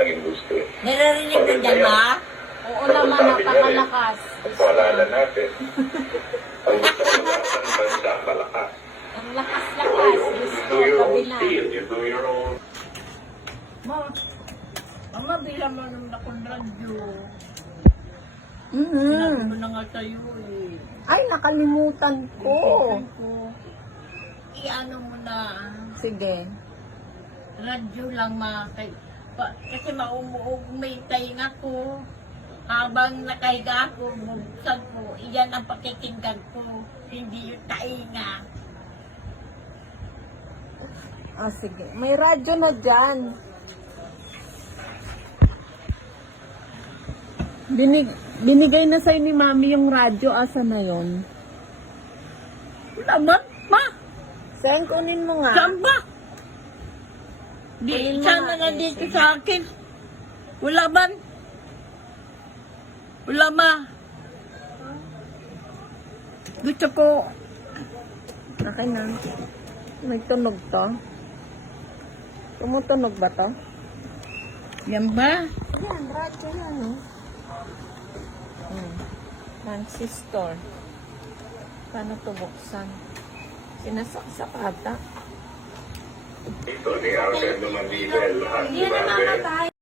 ng industry. Naririnig ka dyan, ma? Oo naman, napakalakas. Pag-paaralan natin. Ang gusto ko natin ng bansa, malakas. Ang So, lakas-lakas. you Gusto, do your own kabila. field, you do your own. Ama, bilang mo nung akong radyo. Mm-hmm. Sinabi ko na nga sa'yo eh. Ay, nakalimutan ko. Sabi ko, i-ano mo na, Sige. radyo lang kasi maumuugmay tainga ko. Habang nakahiga ako, bubuksan ko, iyan ang pakikinggan ko, hindi yung tainga. Ah, sige. May radyo na dyan. Binigay na sa'yo ni Mami yung radyo. Asa na yon? Wala man, ma! Saan kunin mo nga? Saan ba? Kunin mo Saan nga, na nandito sige. sa akin? Wala man? Wala, ma. Gusto ko, Akin na. May tunog to. Tumutunog ba to? yan ba? Yan, radyo yan, oh. Transistor. Paano to buksan? Sinasaksak ata. Ito, ni Arcel Manibel. Hindi na namatay.